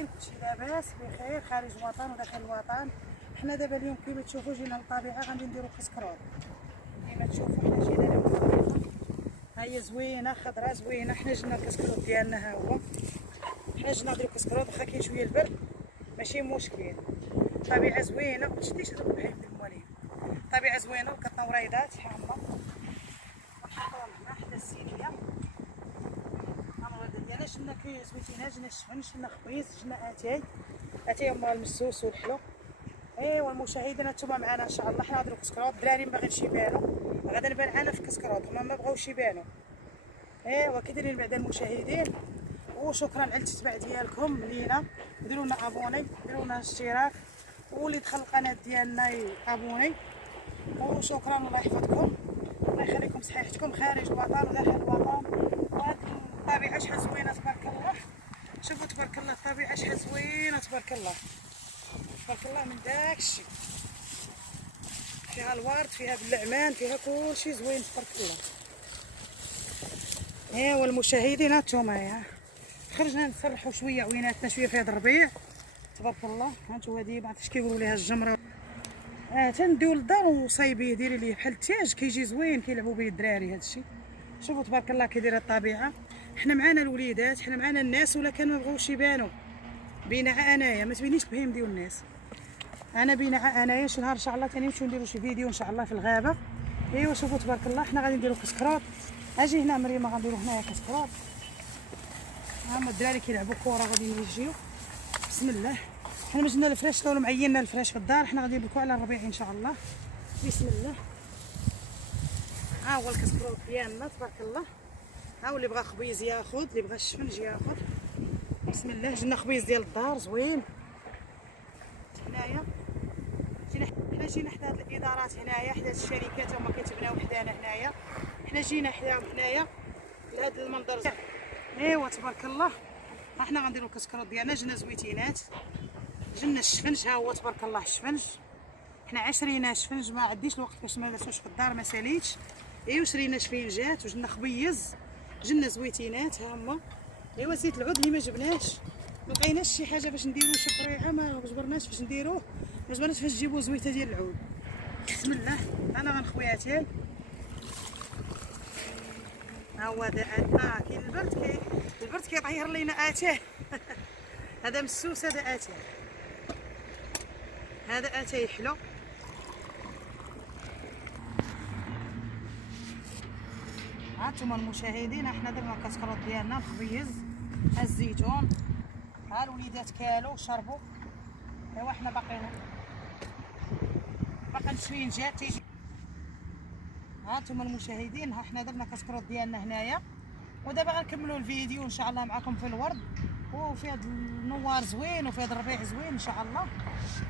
كاين كلشي لاباس بخير خارج الوطن وداخل الوطن. حنا دابا اليوم كيما تشوفوا جينا للطبيعه، غادي نديرو كسكروط كيما تشوفوا. حنا جينا للطبيعه، ها هي زوينه خضراء زوينه. حنا جينا الكسكروط ديالنا، ها هو حنا جينا نديرو كسكروط. واخا كاين شويه البرد ماشي مشكل، طبيعه زوينه. ما تشديش هذوك البحير الموالين، طبيعه زوينه وكتنا وريضات ها هما. ونحطوهم هنا حدا السيليه. ديالنا جبنا كي زويتينه، جبنا الشفن، جبنا خبيز، جبنا اتاي هما المسوس والحلو. ايوا المشاهدين هانتوما معنا ان شاء الله. حنا غنديرو كسكروط، الدراري ما باغينش يبانو، غادا نبان انا في الكسكروط، هما ما بغاوش يبانو. ايوا كي دايرين بعدا المشاهدين، وشكرا على التتبع ديالكم لينا. ديروا لنا ابوني، ديروا لنا اشتراك، واللي دخل القناه ديالنا يابوني. وشكرا، الله يحفظكم، الله يخليكم صحيحتكم خارج الوطن وداخل الوطن. وهاد الطبيعه شحال زوينه تبارك الله. شوفوا تبارك الله الطبيعه شحال زوينه تبارك الله، تبارك الله من داك الشيء. فيها الورد، فيها باللعمان، فيها كلشي زوين تبارك الله. ايوا المشاهدين هانتوما خرجنا نسرحوا شويه عويناتنا، شويه في هذا الربيع تبارك الله. هانتو هادي ما عرفتش كيقولوا ليها الجمره. تنديو للدار وصايبيه، ديري ليه بحال التاج كيجي زوين كيلعبوا به الدراري. هادشي شوفوا تبارك الله كي دايره الطبيعه. حنا معانا الوليدات، حنا معانا الناس، ولكن ما بغاوش يبانوا. بينا انايا ما تبينيش بهم ديال الناس، انا بينا انايا. شي نهار ان شاء الله ثاني نمشيو نديرو شي فيديو ان شاء الله في الغابه. ايوا شوفوا تبارك الله. حنا غادي نديرو كسكروط. اجي هنا مريم، غنديرو هنايا كسكروط. هما الدراري كيلعبوا كره، غادي نوجيو بسم الله. حنا ما جبنا الفراش، طولوا معيننا الفراش في الدار. حنا غادي نبكوا على الربيع ان شاء الله. بسم الله. ها هو الكسكروط ديالنا تبارك الله. ها اللي بغى خبيز ياخذ، اللي بغى الشفنج ياخذ. بسم الله. جبنا خبيز ديال الدار زوين. هنايا حنا جينا حدا هاد الادارات هنايا، حدا الشركات هما كيتبناو حدانا هنايا. حنا جينا حداهم هنايا لهذا المنظر. ايوا تبارك الله. ها حنا غنديرو الكسكروط ديالنا. جبنا زويتينات، جبنا الشفنج، ها هو تبارك الله الشفنج. حنا عشرينا شفنج، ما عنديش الوقت باش ما درتوش في الدار، ما ساليتش. ايوا شرينا شفينجات وجبنا خبيز، جبنا زويتينات ها هما. ايوا زيت العود اللي ما جبناش، ما لقيناش شي حاجه باش نديرو شي قريعه، ما جبرناش باش نديروه، ما جبرناش باش نجيبو زويته ديال العود. بسم الله. انا غنخوي اتاي. ها هو هذا كاين البرد، البرد كيطير لينا اتاي. هذا مسوس، هذا اتاي، هذا اتاي حلو. هانتوما المشاهدين، حنا درنا الكسكروط ديالنا، الخبيز، الزيتون. ها الوليدات كالوا شربوا. ايوا حنا باقي الشفينجات تيجي. هانتوما المشاهدين، ها حنا درنا الكسكروط ديالنا هنايا، ودابا غنكملوا الفيديو ان شاء الله معكم في الورد وفي هذا النوار زوين وفي هذا الربيع زوين ان شاء الله.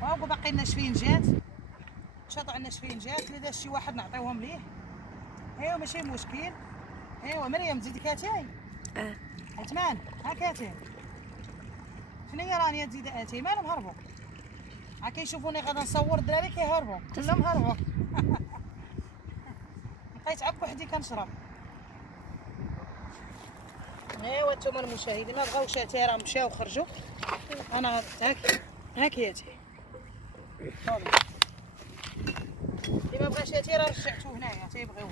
ها باقي لنا شفينجات، شاطع لنا شفينجات، اللي دار شي واحد نعطيوهم ليه. ايوا ماشي مشكل. ايوا مريم تزيدي كاتاي. عثمان ها كاتاي. شنو هي رانيا تزيد اتاي؟ مالهم هربوا؟ ها كيشوفوني غادا نصور، الدراري كيهربوا كلهم هربوا. بقيت عب وحدي كنشرب. ايوا نتوما المشاهدين ما بغاوش اتاي، راه مشاو خرجوا. انا هاك يا اتاي، اللي ما بغاش اتاي راه رجعتوه هنايا تيبغيوه.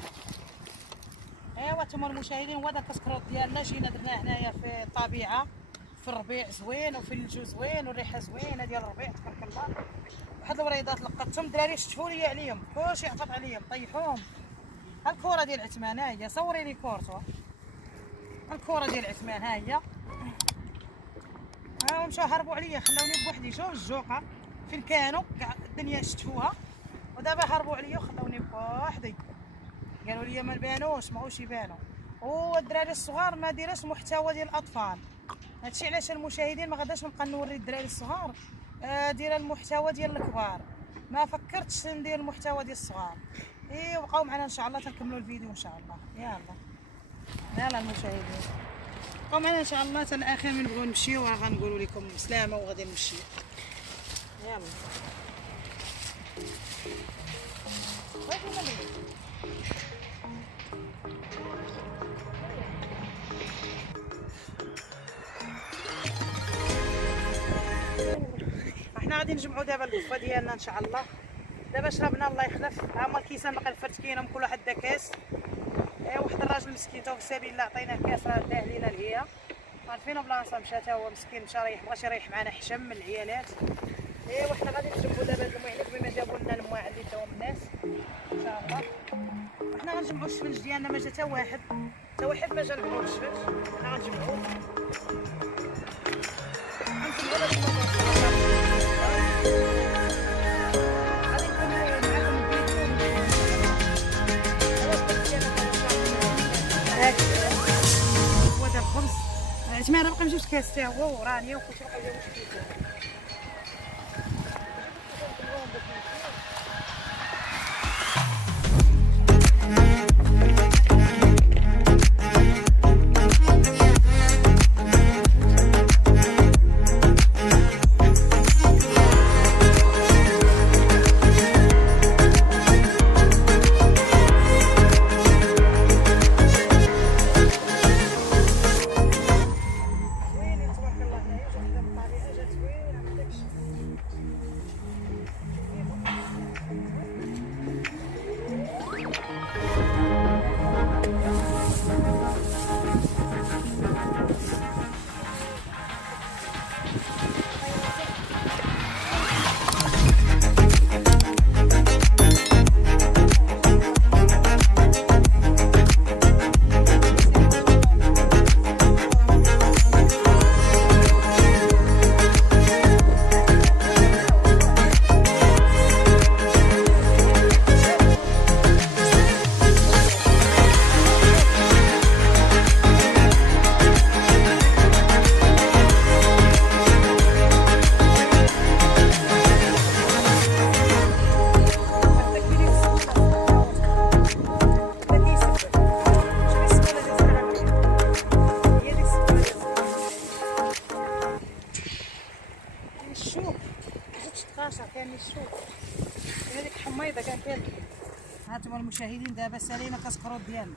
ايوا نتوما المشاهدين، هو هذا الكسكروط ديالنا جينا درناه هنايا في الطبيعه، في الربيع زوين وفي الجو زوين والريحه زوينه ديال الربيع تبارك الله. واحد الوريضات لقطتهم الدراري، شتفوا لي عليهم كلشي عطات عليهم طيحوهم. الكره ديال عثمان ها هي، صوري لي كورتو. الكره ديال عثمان ها هي. ها مشاو هربوا عليا، خلوني بوحدي. شوف الجوقه فين كانوا، كاع الدنيا شتفوها، ودابا هربوا عليا وخلوني بوحدي. قالوا لي ما نبانوش، ما بغاوش يبانوا. والدراري الصغار ما دايراش محتوى ديال الاطفال. هادشي علاش المشاهدين ما غاداش نبقى نوري الدراري الصغار، دايره المحتوى ديال الكبار. ما فكرتش ندير المحتوى ديال الصغار. بقاو معنا ان شاء الله تنكملوا الفيديو ان شاء الله. يلا المشاهدين بقاو معنا ان شاء الله حتى الاخير. من نبغيو نمشيو غنقولوا لكم بسلامه وغادي نمشيو. يلا غادي نجمعوا دابا القفه ديالنا ان شاء الله. دابا شربنا الله يخلف، ها هما الكيسان باقي مفرتكينهم كل واحد دا كاس. واحد الراجل مسكين تو في سبيل الله عطيناه كاس راه داه لينا لهيه، عارفين بلاصه مشى تا هو مسكين مشى ريح، بغاش يريح معنا حشم من العيالات. وحنا غادي نجمعوا دابا هاد المعلق بما جابوا لنا المواعن اللي داهم الناس ان شاء الله. وحنا غنجمعوا الشفنج ديالنا، ما جا تا واحد ما جا نبيعوا الشفنج، حنا غنجمعوه. هذا الخبز تماره باقي مجبتش كاس تا هو ورانيه وكلشي باقي جاوبش كيفاه. كان الشوك هذيك حميضه كان فيها. هانتوما المشاهدين دابا سالينا كاسكروط ديالنا،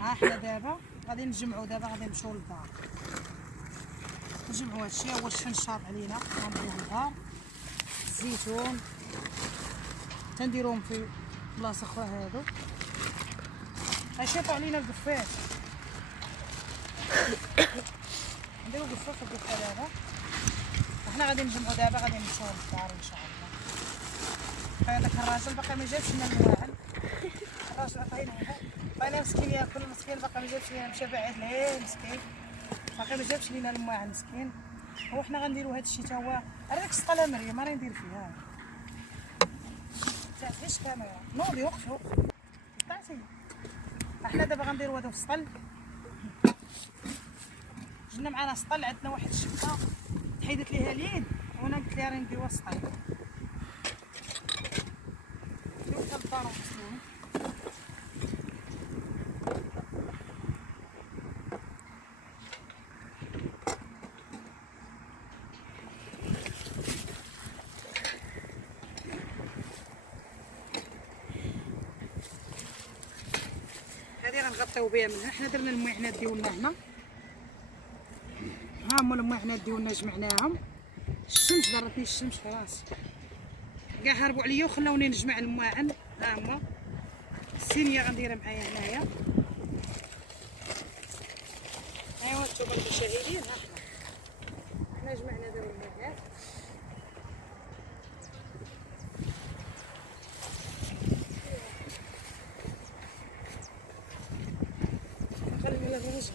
ها حنا دابا غادي نجمعوا، دابا غادي نمشيو للدار نجمعوا هادشي. هو الشفن شاط علينا غنمشيو للدار. الزيتون تنديروهم في بلاصه اخرى، هادو غيشيطوا علينا القفات. نديرو قفه في القفه دابا. وحنا غادي نجمعوا دابا غادي نمشيو للدار ان شاء الله. هذاك الراجل باقي ما جابش لنا المواعن، الراجل عطيناه مسكين ياكل، مسكين باقي ما جابش لنا، مشى باعد ليه مسكين باقي ما جابش لنا المواعن مسكين. وحنا غنديروا هذا الشيء تا هو. هذيك السطله مريم راه ندير فيها تعرفيش الكاميرا نوضي وقفوا طلعتي. حنا دابا غنديروا هذا السطل. جبنا معنا سطل، عندنا واحد الشبكه تحيدت ليها اليد، وانا قلت لها راه نديروها سطل. نديرو حتى الدار ونغسلوهم. هذه غنغطيو بها منها. حنا درنا المعينات ديالنا هنا، ها هما المعينات ديالنا جمعناهم. الشمس ضرتني الشمس في راسي، كاع هربوا عليا وخلاوني نجمع المواعن. ها هما الصينيه غنديرها معايا هنايا. ايوا نتوما المشاهدين، ها حنا جمعنا دابا المعينات. خلي له الوجه.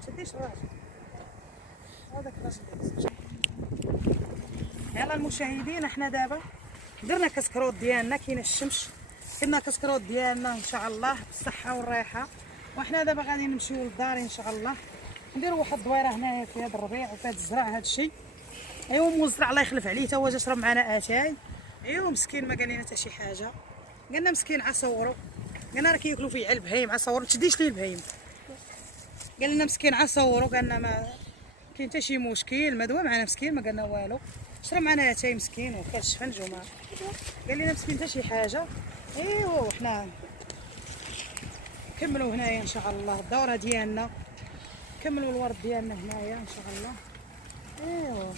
تشديش الراجل هذاك الراجل. يلا المشاهدين، احنا دابا درنا كسكروط ديالنا، كاينه الشمس، درنا كسكروط ديالنا ان شاء الله بالصحه والراحه. وحنا دابا غادي نمشيو للدار ان شاء الله، نديروا واحد الدويره هنايا في هذا الربيع وفي هذا الزرع. هذا الشيء ايوا موزرع الله يخلف عليه، تا هو جا شرب معنا اتاي. ايوا مسكين ما قال لنا حتى شي حاجه، قالنا مسكين عصورو، قالنا راه كياكلوا فيه على البهايم. عصورو ما تشديش ليه البهايم، قال لنا مسكين عصورو، قالنا ما كاين حتى شي مشكل، ما دوا معنا مسكين ما قالنا والو، شرب معنا اتاي مسكين وكل شفنج وما قال لنا مسكين حتى شي حاجه. ايوا وحنا كملوا هنايا ان شاء الله الدوره ديالنا، كملوا الورد ديالنا هنايا ان شاء الله. ايوا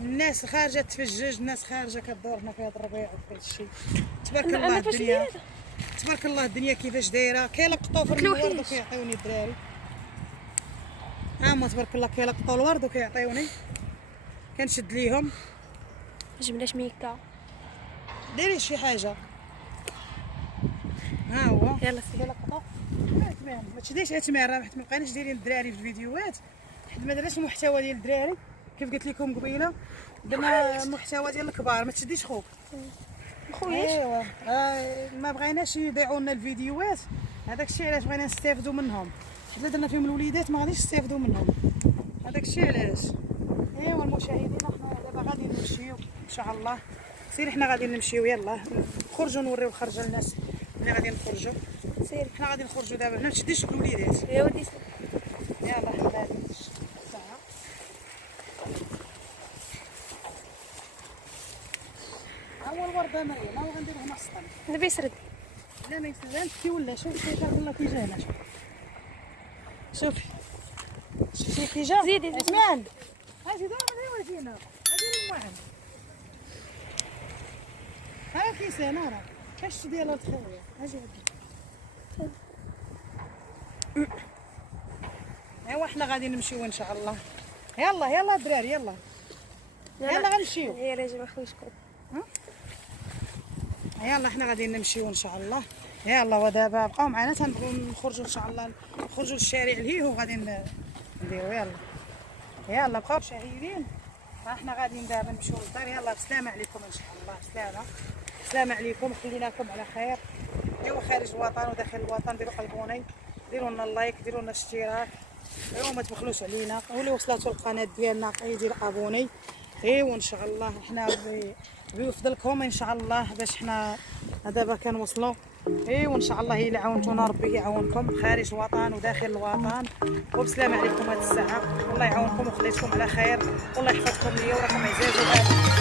الناس خارجه تفجج، الناس خارجه كدور هنا في هذا الربيع وفي هذا الشيء. تبارك الله الدنيا، تبارك الله الدنيا كيفاش دايره. كيلقطوا في الورد وكيعطيوني الدراري. هما تبارك الله كيلقطوا الورد وكيعطيوني، كنشد ليهم. جبنا شميكه، ديري شي حاجه. ها هو يلا سيدي لقطه. تمام ما تشديش اتماره حيت ما بقيناش دايرين الدراري في الفيديوهات، حيت ما درناش المحتوى ديال الدراري كيف قلت لكم قبيله، درنا المحتوى ديال الكبار. ما تشديش خوك خوياش. ايوا ما بغيناش يضيعوا لنا الفيديوهات، هذاك الشيء علاش بغينا نستافدوا منهم. حنا درنا فيهم الوليدات ما غاديش نستافدوا منهم، هذاك الشيء علاش. ايوا المشاهدين حنا دابا غادي نمشيو ان شاء الله. سير حنا غادي نمشيو، يلا نخرجوا نوريو الخرجه للناس اللي غادي نخرجوا. سير حنا غادي نخرجوا دابا، حنا ما تشديش الوليدات. يا ودي يلا حنا غادي ساعه. ها هو الورده مريم، ها هو غنديروه هنا السطل. دابا يسرد. لا ما يسالش كي ولا. شوفي تبارك الله كي جا هنا. شوفي شوفي كي جا. زيدي عثمان اجي دابا ودينا اجي المهم. ها كيسان راه كاش ديال الخير. اجي ايوا حنا غادي نمشيو ان شاء الله. يلا يلا الدراري يلا يلا غنمشيو. هي راجل خويشكم. يلا حنا غادي نمشيو ان شاء الله. يلا ودابا بقاو معنا تنبغيو نخرجوا ان شاء الله، نخرجوا للشارع لهيه وغادي نديرو. يلا يلا بقاو شاهدين. ها حنا غاديين دابا نمشيو للدار. يلا بسلامة عليكم ان شاء الله. بسلامة بسلامة عليكم، خليناكم على خير. ايوا خارج الوطن وداخل الوطن ديروا قلبوني، ديروا لنا اللايك، ديروا لنا اشتراك. ايوا ما تبخلوش علينا، واللي وصلاتوا القناه ديالنا يدير ابوني. ايوا ان شاء الله حنا بفضلكم ان شاء الله باش حنا دابا كنوصلوا. ايوا ان شاء الله الا عاونتونا ربي يعاونكم خارج الوطن وداخل الوطن. وبسلامة عليكم هذه الساعه، الله يعاونكم وخليكم على خير، والله يحفظكم ليا وراكم عزاز وغالي.